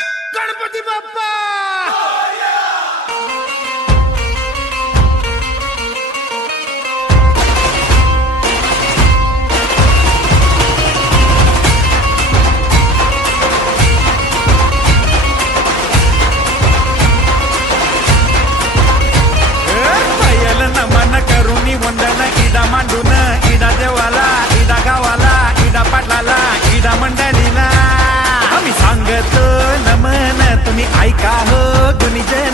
गणपती बाप्पा नमन करुणी वंदन इडा मांडून इडा देवाला इडा गावाला इडा पाटलाला इडा मंडळीला आम्ही सांगतो नमन तुम्ही ऐका हो गुणीजन